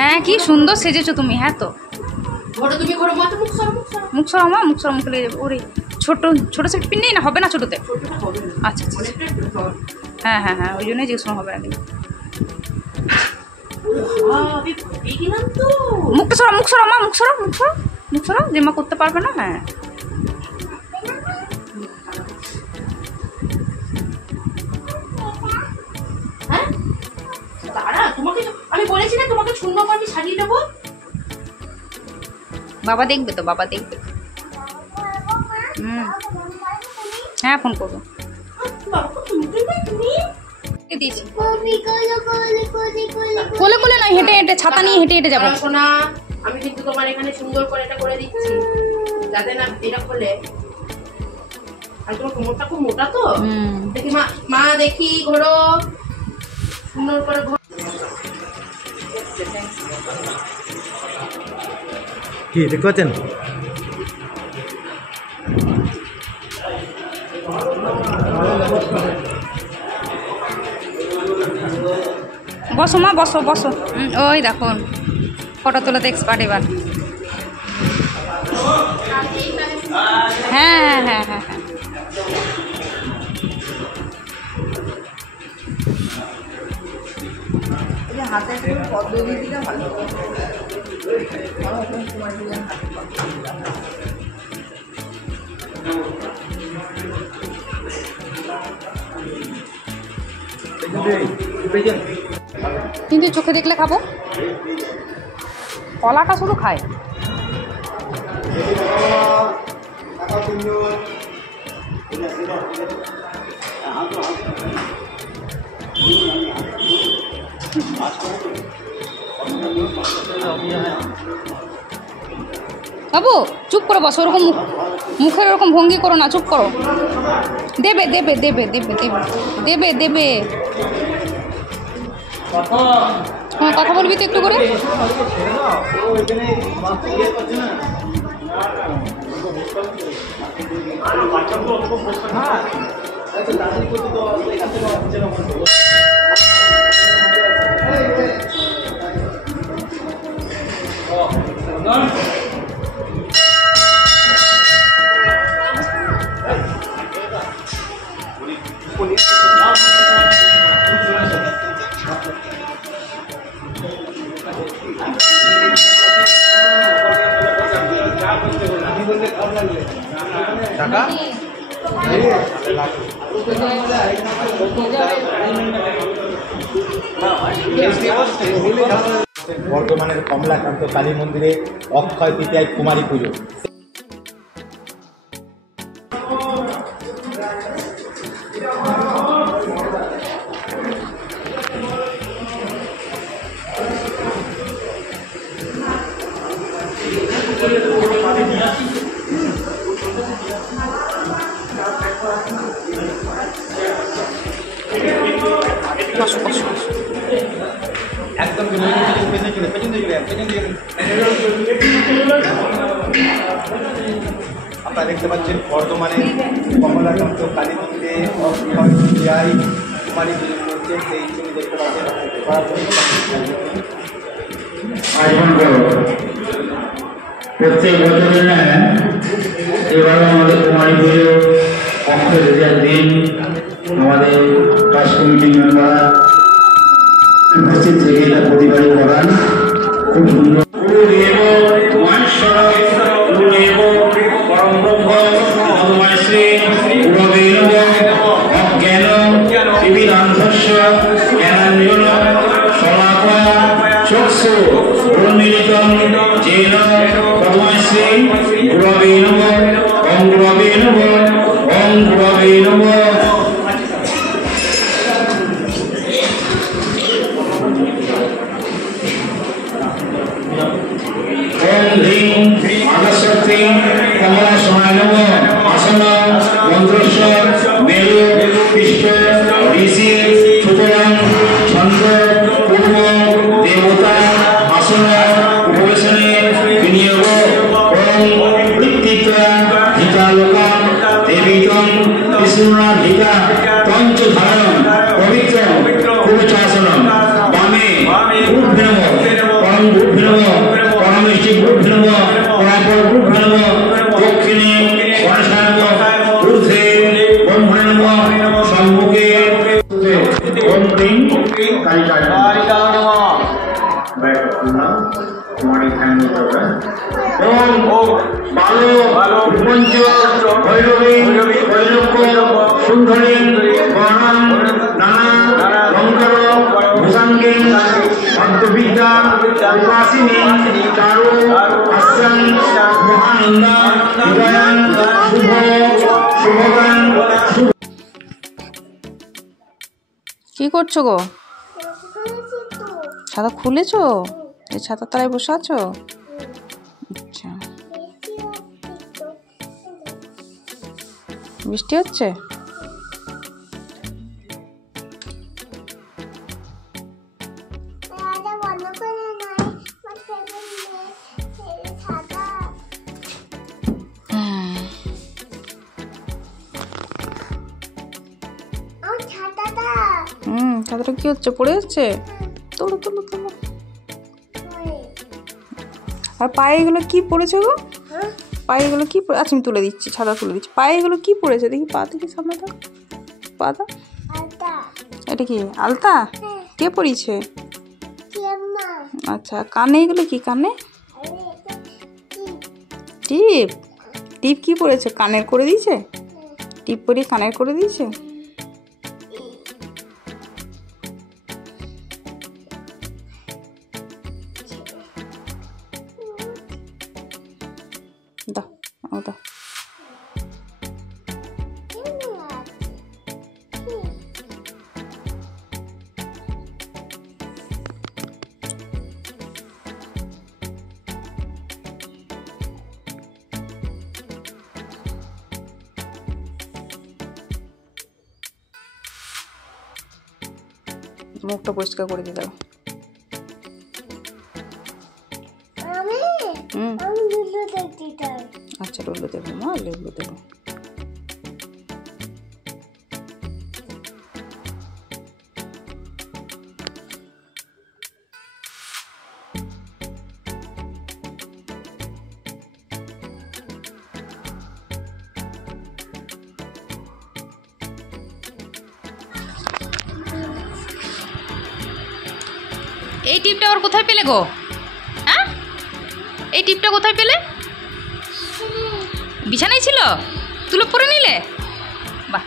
হ্যাঁ কি সুন্দর সেজেছো তুমি। হ্যাঁ তো মুখ সরাও মা, মুখ সরাও, মুখ লেগে যাবে। ওরে ছোট ছোট সেট পিন নেই না, হবে না ছোটোতে? আচ্ছা আচ্ছা, হ্যাঁ হ্যাঁ হ্যাঁ, ওই জন্যই জিজ্ঞেস হবে না কিন্তু। মুখটা সরাও, মুখ সরাও মা, মুখ সরাও, মুখ সরাও, মুখ সরাও, যে মা করতে পারবে না। হ্যাঁ আমি বলেছি না তোমাকে সুন্দর করে সাজিয়ে দেবো। বাবা দেখবে তো, বাবা দেখবে। হ্যাঁ ফোন করবো। কোলে কোলে নয়, হেঁটে হেঁটে, ছাতা নিয়ে হেঁটে হেঁটে যাবো। সোনা আমি কিন্তু তোমার এখানে সুন্দর করে এটা করে দিচ্ছি, যাতে না এটা করলে। আর তোমার কোমরটা খুব মোটা তো, দেখি মা, মা দেখি ঘোরো সুন্দর করে। কি দেখতে পাচ্ছেন? বসো মা, বসো বসো। ওই দেখুন ফটো তোলাতে এক্সপার্ট এবার। হ্যাঁ হ্যাঁ হ্যাঁ হ্যাঁ হ্যাঁ, হাতে পদ্ধতিটা ভালো। কিন্তু চোখে দেখলে খাবো, কলাটা শুধু খায়। বাবু চুপ করে বসো, ওরকম মুখের ওরকম ভঙ্গি করো না, চুপ করো। দেবে দেবে দেবে দেবে দেবে দেবে দেবে। হ্যাঁ কথা বলবি তো একটু করে। বর্ধমানের কমলাকান্ত কালী মন্দিরে অক্ষয় তৃতীয়ায় কুমারী পুজো। একদম আপনারা দেখতে পাচ্ছেন বর্ধমানের কমলাকান্ত কালী মন্দিরে অক্ষয় তৃতীয়ায় কুমারী পুজো করছে, সেই ছবি দেখতে পাচ্ছেন। প্রত্যেক বছরের ন্যায় এবারও আমাদের কুমারী পুজো অক্ষয় তৃতীয়ার দিন আমাদের ট্রাস্ট কমিটির মেম্বার উপস্থিত থেকে এটা প্রতিবারই করান। খুব সুন্দর। কুমারী ধ্যান করতে হবে। ওম বালো পঞ্চ ভৈরবী ভৈরব সুন্দরী গণম নানা লঙ্কর ভূষাঙ্গী ভক্তবিদ্যা উপাসিনী চারু হাস্যং মহানন্দা হৃদয়ং শুভ শুভগান। কি করছো গো? ছাতা খুলেছো? এই ছাতার তলায় বসে আছো? আচ্ছা, বৃষ্টি হচ্ছে? ছাতাটা কি হচ্ছে? পড়ে যাচ্ছে? তোলো তোলো তোলো। আর পায়ে এগুলো কি পড়েছে গো? পায়ে এগুলো কি পড়ে? আচ্ছা আমি তুলে দিচ্ছি, ছাতা তুলে দিচ্ছি। পায়ে এগুলো কি পড়েছে দেখি, পা দেখি সামনে দাও, পা দাও। এটা কি আলতা? কে পরিয়েছে? আচ্ছা, কানে এগুলো কি? কানে টিপ? টিপ কি পড়েছে? কানের করে দিয়েছে? টিপ পরিয়ে কানের করে দিয়েছে? দাও ও দাও। মুখটা পরিষ্কার করে দিয়ে দাও। আচ্ছা লুলু দেবো মা, লুলু দেবো। এই টিপটা আবার কোথায় পেলে গো? হ্যাঁ, এই টিপটা কোথায় পেলে? বিছানায় ছিল, তুলে পরে নিলে? বাহ।